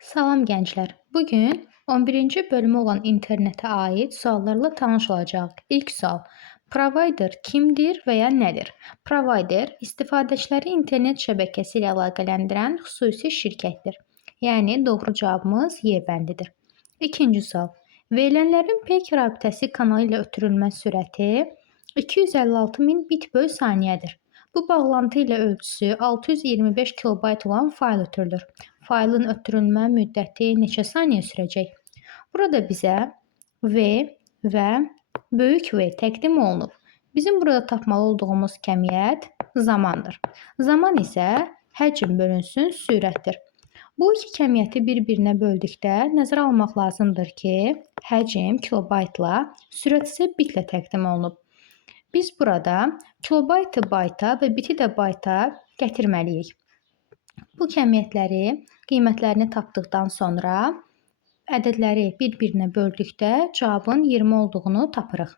Salam gənclər. Bugün 11-ci bölümü olan internetə aid suallarla tanış olacağıq. İlk sual. Provider kimdir və ya nədir? Provider istifadəçiləri internet şəbəkəsi ilə əlaqələndirən xüsusi şirkətdir. Yəni doğru cavabımız Y bəndidir. İkinci sual. Verilənlərin peyk rabitəsi kanalı ilə ötürülmə sürəti 256.000 bit böl saniyədir. Bu bağlantı ilə ölçüsü 625 kilobayt olan fayl ötürülür. Faylın ötürülmə müddəti neçə saniyə sürəcək? Burada bizə V və böyük V təqdim olunub. Bizim burada tapmalı olduğumuz kəmiyyət zamandır. Zaman isə həcm bölünsün sürətdir. Bu iki kəmiyyəti bir-birinə böldükdə nəzərə almaq lazımdır ki, həcm kilobaytla, sürət isə bitlə təqdim olunub. Biz burada kilobaytı bayta və biti də bayta gətirməliyik. Bu kəmiyyətləri, qiymətlərini tapdıqdan sonra ədədləri bir-birinə böldükdə cavabın 20 olduğunu tapırıq.